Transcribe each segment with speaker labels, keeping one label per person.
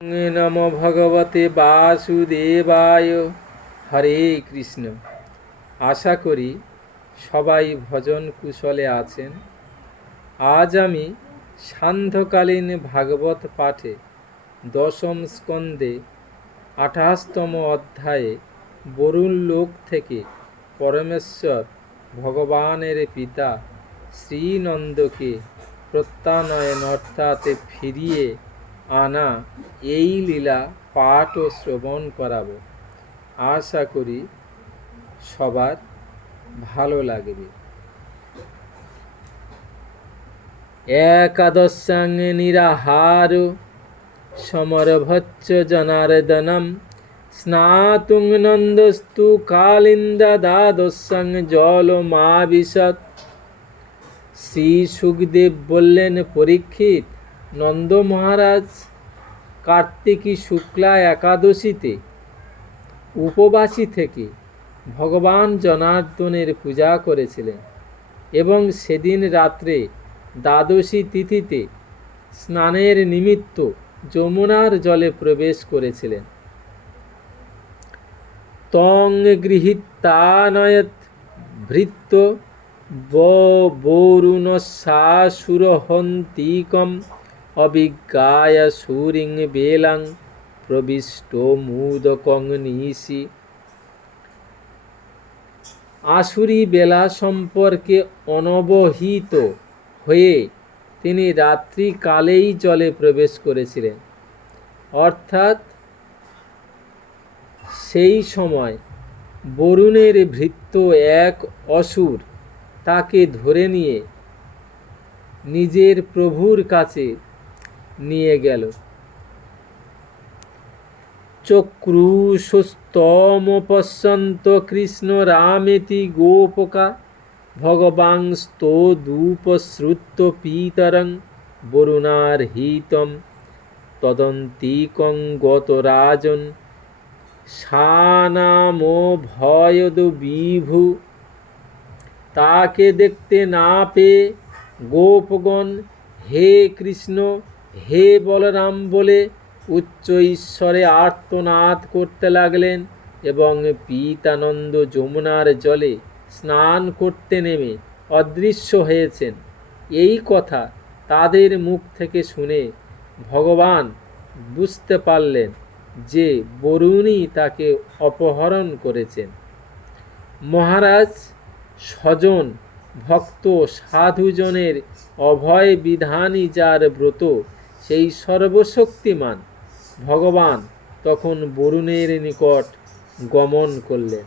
Speaker 1: নম ভগবতে বাসুদেবায়। হরে কৃষ্ণ। আশা করি সবাই ভজন কুশলে আছেন। আজ আমি সান্ধ্যকালীন ভাগবত পাঠে দশম স্কন্ধে আঠাশতম অধ্যায়ে বরুণ লোক থেকে পরমেশ্বর ভগবানের পিতা শ্রীনন্দকে প্রত্যানয়ন অর্থাৎ ফিরিয়ে আনা, এই লীলা পাঠ ও শ্রবণ করাবো। আশা করি সবার ভালো লাগবে। একাদশাং নিরাহার সমরভচ্চ জনার্দনম। স্নাতুং নন্দস্তু কালিন্দা দ্বাদশাং জল মা বিশদ শ্রী সুখদেব বললেন, পরীক্ষিত নন্দ মহারাজ কার্তিকী শুক্লা একাদশীতে উপবাসী থেকে ভগবান জনার্দনের পূজা করেছিলেন এবং সেদিন রাত্রে দ্বাদশী তিথিতে স্নানের নিমিত্ত যমুনার জলে প্রবেশ করেছিলেন। তং গৃহীতানয়ত ভৃত্য বরুণশাসুরহন্তিকম অবিজ্ঞায় সুরিং বেলাং প্রবিষ্ট মুদকং নিশি আসুরি বেলা সম্পর্কে অনবহিত হয়ে তিনি রাত্রিকালেই জলে প্রবেশ করেছিলেন। অর্থাৎ সেই সময় বরুণের ভৃত্য এক অসুর তাকে ধরে নিয়ে নিজের প্রভুর কাছে নিয়ে গেল। চক্রুষস্তম পশ্যন্ত কৃষ্ণ রামেতি গোপকা ভগবাংস্ত দূপশ্রুত পিতরং বরুণার হিতম তদন্তিকং গত রাজন সানামো ভয়দ বিভু। তাকে দেখতে না পেয়ে গোপগণ, হে কৃষ্ণ হে বলরাম বলে উচ্চ ঈশ্বরে আর্তনাদ করতে লাগলেন এবং পীতানন্দ যমুনার জলে স্নান করতে নেমে অদৃশ্য হয়েছেন। এই কথা তাদের মুখ থেকে শুনে ভগবান বুঝতে পারলেন যে বরুণই তাকে অপহরণ করেছেন। মহারাজ, স্বজন, ভক্ত, সাধুজনের অভয় বিধানই যার ব্রত সেই সর্বশক্তিমান ভগবান তখন বরুণের নিকট গমন করলেন।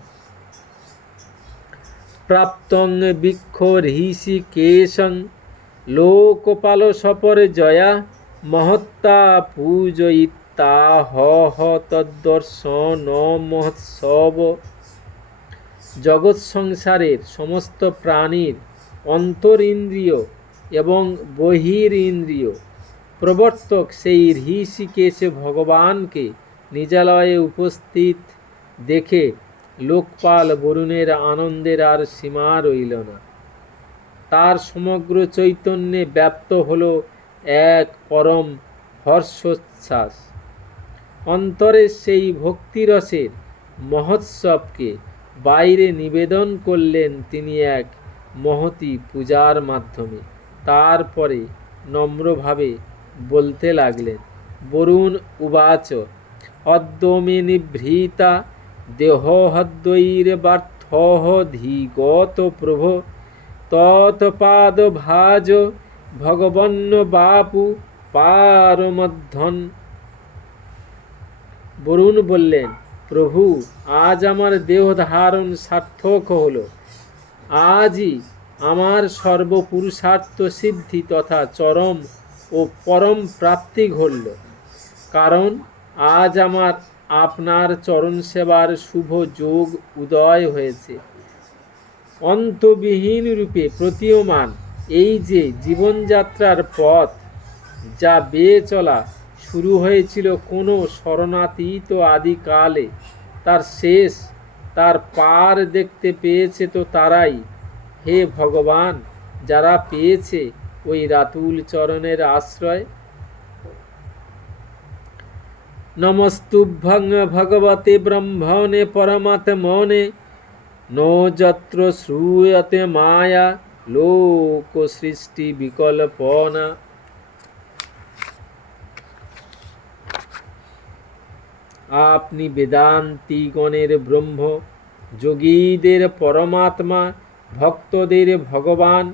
Speaker 1: প্রাপ্তং বৃক্ষ ঋষি কেশং লোকপাল সপর জয়া মহত্তা পূজয়িতা হ হ তদ্দর্শন মহোৎসব। জগৎ সংসারের সমস্ত প্রাণীর অন্তর ইন্দ্রিয় এবং বহির ইন্দ্রিয় প্রবর্তক সেই ঋষিকেশে ভগবানকে নিজালয়ে উপস্থিত দেখে লোকপাল বরুণের আনন্দের আর সীমা রইল না। তার সমগ্র চৈতন্যে ব্যাপ্ত হল এক পরম হর্ষোচ্ছ্বাস। অন্তরে সেই ভক্তিরসের মহোৎসবকে বাইরে নিবেদন করলেন তিনি এক মহতি পূজার মাধ্যমে। তারপরে নম্রভাবে বলতে লাগলেন, বরুণ উবাচ, অদ্যমে নিভৃতা দেহহদ্বৈর্বার্থ ধীগত প্রভ, তৎপাদ ভাজ, ভগবন্ন বাপু পারমধ্যন। বরুণ বললেন, প্রভু, আজ আমার দেহ ধারণ সার্থক হলো। আজই আমার সর্বপুরুষার্থ সিদ্ধি তথা চরম ও পরম প্রাপ্তি ঘটল। কারণ আজ আমার আপনার চরণ সেবার শুভ যোগ উদয় হয়েছে। অন্তবিহীন রূপে প্রতীয়মান এই যে জীবনযাত্রার পথ যা বেয়ে চলা শুরু হয়েছিল কোনো শরণাতীত আদিকালে, তার শেষ, তার পার দেখতে পেয়েছে তো তারাই। হে ভগবান, যারা পেয়েছে ওই রাতুল চরণের আশ্রয়। নমস্তুভ্যং ভগবতে ব্রহ্মণে পরমাত্মনে নো যত্র শ্রূয়তে মায়া লোক সৃষ্টি বিকল্পনা। আপনি বেদান্তিগণের ব্রহ্ম, যোগীদের পরমাত্মা, ভক্তদের ভগবান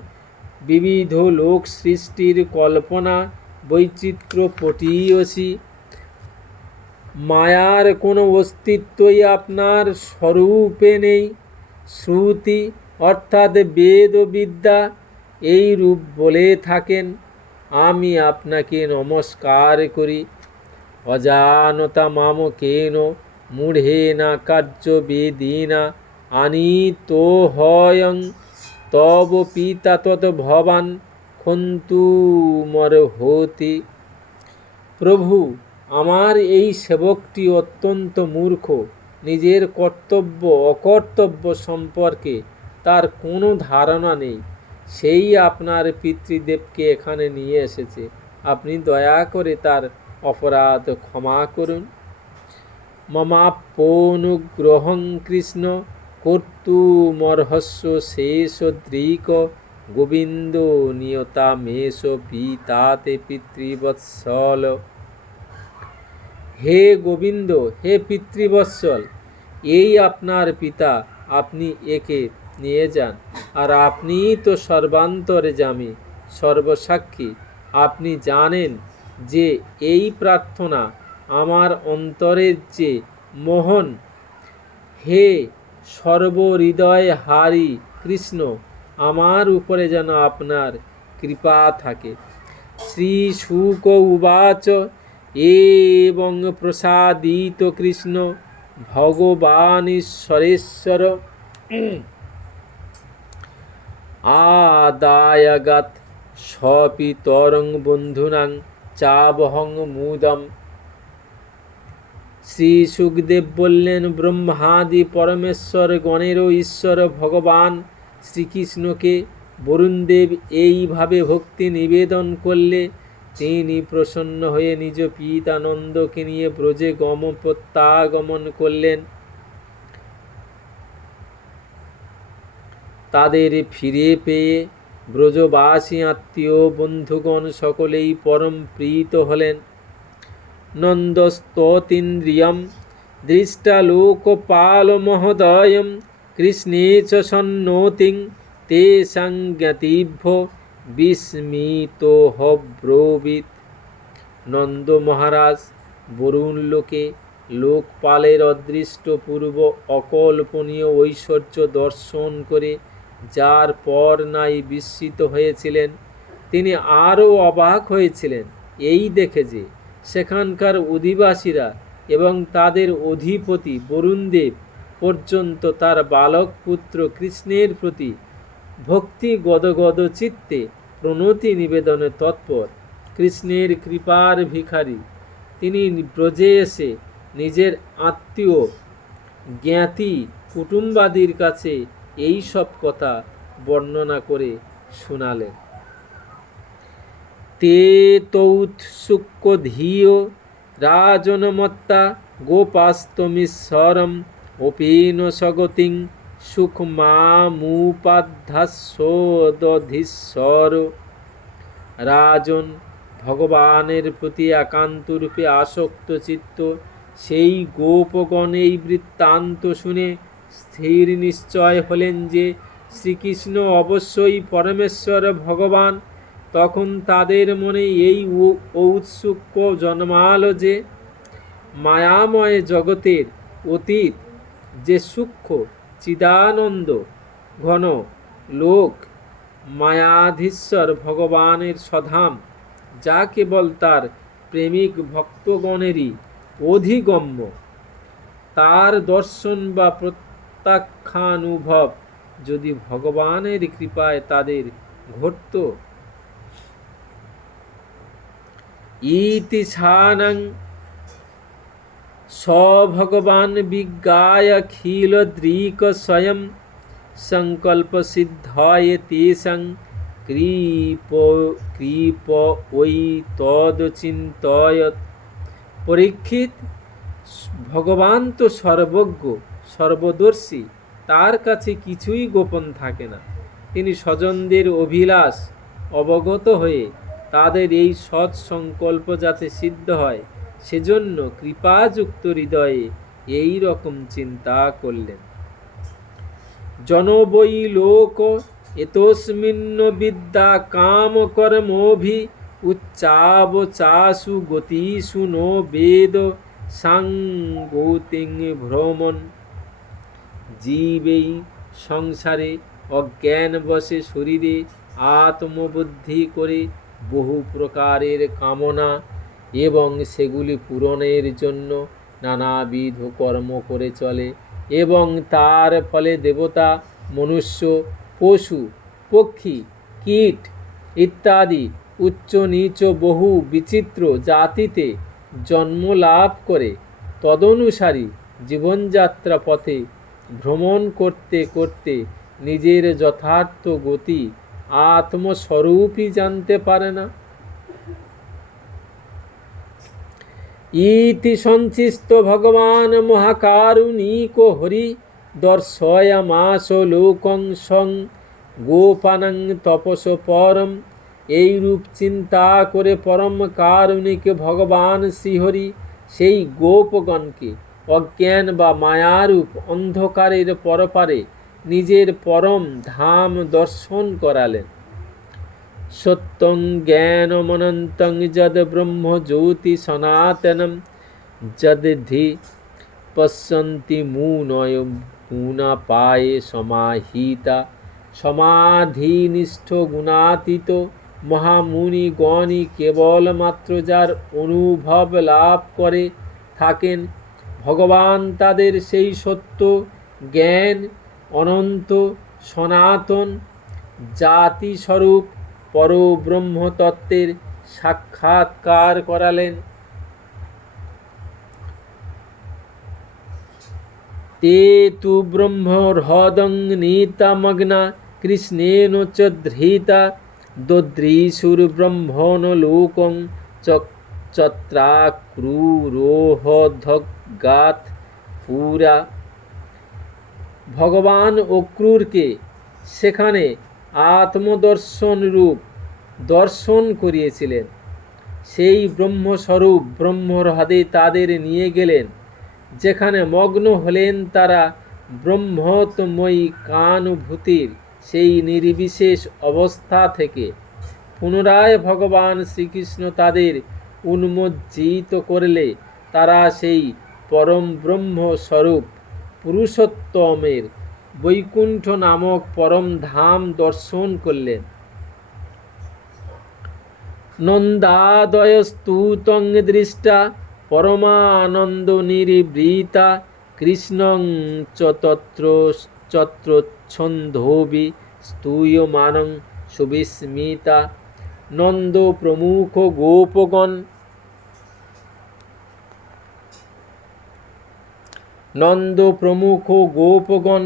Speaker 1: বিবিধ লোক সৃষ্টির কল্পনা বৈচিত্র্য পটিয়সী মায়ার কোনো অস্তিত্বই আপনার স্বরূপে নেই। শ্রুতি অর্থাৎ বেদ ও বিদ্যা এই রূপ বলে থাকেন, আমি আপনাকে নমস্কার করি। অজানতা মাম কেন? মূঢ়েনা কার্য বেদিনা আনিতো হয়ং তব পিতা তত ভবান খন্তু মর হতি। প্রভু, আমার এই সেবকটি অত্যন্ত মূর্খ, নিজের কর্তব্য, অকর্তব্য সম্পর্কে তার কোনো ধারণা নেই। সেই আপনার পিতৃদেবকে এখানে নিয়ে এসেছে। আপনি দয়া করে তার অপরাধ ক্ষমা করুন। মমাপ্যনুগ্রহং কৃষ্ণ। কর্তুমর্হস্য শেষ দৃক গোবিন্দ নিয়তা মেষ পিতাতে পিতৃবৎসল। হে গোবিন্দ, হে পিতৃবৎসল, এই আপনার পিতা আপনি একে নিয়ে যান, আর আপনিই তো সর্বান্তরে জামি, সর্বসাক্ষী। আপনি জানেন যে এই প্রার্থনা আমার অন্তরের যে মোহন। হে সর্বহৃদয় হারি কৃষ্ণ, আমার উপরে যেন আপনার কৃপা থাকে। শ্রী শুক উবাচ এবং প্রসাদিত কৃষ্ণ, ভগবান ঈশ্বরেশ্বর। আদায়গত স্বপিতরং বন্ধুনাং চাবহং মুদম। শ্রী সুখদেব বললেন, ব্রহ্মাদি পরমেশ্বর, গণেরও ঈশ্বর, ভগবান শ্রীকৃষ্ণকে বরুণদেব এইভাবে ভক্তি নিবেদন করলে তিনি প্রসন্ন হয়ে নিজ পিতানন্দকে নিয়ে ব্রজে গম প্রত্যাগমন করলেন। তাদের ফিরে পেয়ে ব্রজবাসী আত্মীয় বন্ধুগণ সকলেই পরম প্রীত হলেন। নন্দস্ততীন্দ্রিয়ম দৃষ্টালোকপালমহোদয়ম কৃষ্ণে সন্নোতিং তে সংজ্ঞাতিভ্য বিস্মিত হব্রবিত নন্দ মহারাজ বরুণ লোকে লোকপালের অদৃষ্ট পূর্ব অকল্পনীয় ঐশ্বর্য দর্শন করে যার পর নাই বিস্মিত হয়েছিলেন, তিনি আরও অবাক হয়েছিলেন। এই দেখে যে সেখানকার অধিবাসীরা এবং তাদের অধিপতি বরুণদেব পর্যন্ত তার বালক পুত্র কৃষ্ণের প্রতি ভক্তি গদগদ চিত্তে প্রণতি নিবেদনে তৎপর। কৃষ্ণের কৃপার ভিখারি, তিনি ব্রজে এসে নিজের আত্মীয়, জ্ঞাতি, কুটুম্বাদির কাছে এই সব কথা বর্ণনা করে শোনালেন। তে তৌৎসুক্য ধিয় রাজনমত্তা গোপাস্তমিশ্বরম অপীন স্বগতিং সুখমামুপাধ্যাস্বদধীশ্বর রাজন ভগবানের প্রতি একান্তরূপে আসক্ত চিত্ত, সেই গোপগণ এই বৃত্তান্ত শুনে স্থির নিশ্চয় হলেন যে শ্রীকৃষ্ণ অবশ্যই পরমেশ্বর ভগবান তখন তাদের মনে এই ঔৎসুক্য জন্মালো যে মায়াময় জগতের অতীত, যে সূক্ষ্ম, চিদানন্দ, ঘন লোক, মায়াধীশ্বর ভগবানের স্বধাম যা কেবল তার প্রেমিক ভক্তগণেরই অধিগম্য। তার দর্শন বা প্রত্যাখ্যানুভব যদি ভগবানের কৃপায় তাদের ঘটত ইতি ছানং সভগবান বিজ্ঞায়খিল দ্রিক স্বয়ং সংকল্প সিদ্ধায় তেষং কৃপ কৃপ ওই তদ চিন্তয়ত পরীক্ষিত ভগবান তো সর্বজ্ঞ সর্বদর্শী তার কাছে কিছুই গোপন থাকে না তিনি স্বজনদের অভিলাষ অবগত হয়ে তাদের এই সৎ সংকল্প যাতে সিদ্ধ হয়, সেজন্য কৃপাযুক্ত হৃদয়ে এই রকম চিন্তা করলেন। জনবৈ লোক এতস্মিন্ন বিদ্যা কাম কর্মভি উচ্চাব চাসু গতিষু নো বেদ সাঙ্গতিং ভ্রমণ। জীবেই সংসারে অজ্ঞান বসে শরীরে আত্মবুদ্ধি করে বহু প্রকারের কামনা এবং সেগুলি পূরণের জন্য নানাবিধ কর্ম করে চলে এবং তার ফলে দেবতা, মনুষ্য, পশু, পক্ষী, কীট ইত্যাদি উচ্চ নীচ বহু বিচিত্র জাতিতে জন্ম লাভ করে। তদনুসারী জীবনযাত্রা পথে ভ্রমণ করতে করতে নিজের যথার্থ গতি আত্মস্বরূপই জানতে পারে না। ইতি সঞ্চিষ্ট ভগবান মহাকারুণিক হরি দর্শয়ামাস লোকং সং গোপানং তপস পরম। এইরূপ চিন্তা করে পরম কারুণিক ভগবান শ্রীহরি সেই গোপগণকে অজ্ঞান বা মায়ারূপ অন্ধকারের পরপারে নিজের পরম ধাম দর্শন করালেন। সত্যং জ্ঞানমনন্তং যদ ব্রহ্ম জ্যোতি সনাতনম যদি পশ্যন্তি মুনয় গুণাপায়ে সমাহিতা সমাধিনিষ্ঠ গুণাতীত মহামুনি গণই কেবলমাত্র যার অনুভব লাভ করে থাকেন। ভগবান তাদের সেই সত্য, জ্ঞান অনন্ত সনাতন জাতিস্বরূপ পরব্রহ্মতত্ত্বের সাক্ষাৎকার করালেন। তে তু ব্রহ্মহ্রদং নীতামগ্না কৃষ্ণেন চ ধৃতা দদ্রীসুর্ব্রহ্মণ লোকং চত্রাক্রুরোহধগাত পুরা ভগবান অক্রুরকে সেখানে আত্মদর্শন রূপ দর্শন করিয়েছিলেন। সেই ব্রহ্মস্বরূপ ব্রহ্মরহাদে তাদের নিয়ে গেলেন, যেখানে মগ্ন হলেন তারা ব্রহ্মতময়ী কানুভূতির সেই নির্বিশেষ অবস্থা থেকে। পুনরায় ভগবান শ্রীকৃষ্ণ তাদের উন্মজ্জিত করলে তারা সেই পরম ব্রহ্ম স্বরূপ পুরুষোত্তমের বৈকুণ্ঠ নামক পরম ধাম দর্শন করলেন। নন্দাদয়স্তুতং দৃষ্টা, পরমানন্দ নির্বৃতা, কৃষ্ণং চ তত্র চত্রচ্ছন্দোবি স্তূয়মানং সুবিস্মিতা। নন্দ প্রমুখ গোপগণ নন্দ প্রমুখ গোপগণ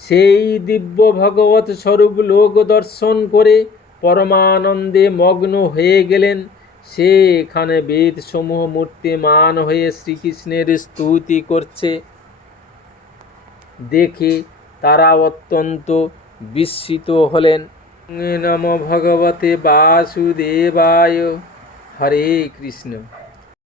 Speaker 1: সেই দিব্য ভগবত স্বরূপ লোক দর্শন করে পরমানন্দে মগ্ন হয়ে গেলেন। সেখানে বেদ সমূহ মূর্তিমান হয়ে শ্রীকৃষ্ণের স্তুতি করছে। দেখে তারা অত্যন্ত বিস্মিত হলেন। নম ভগবতে বাসুদেবায়। হরে কৃষ্ণ।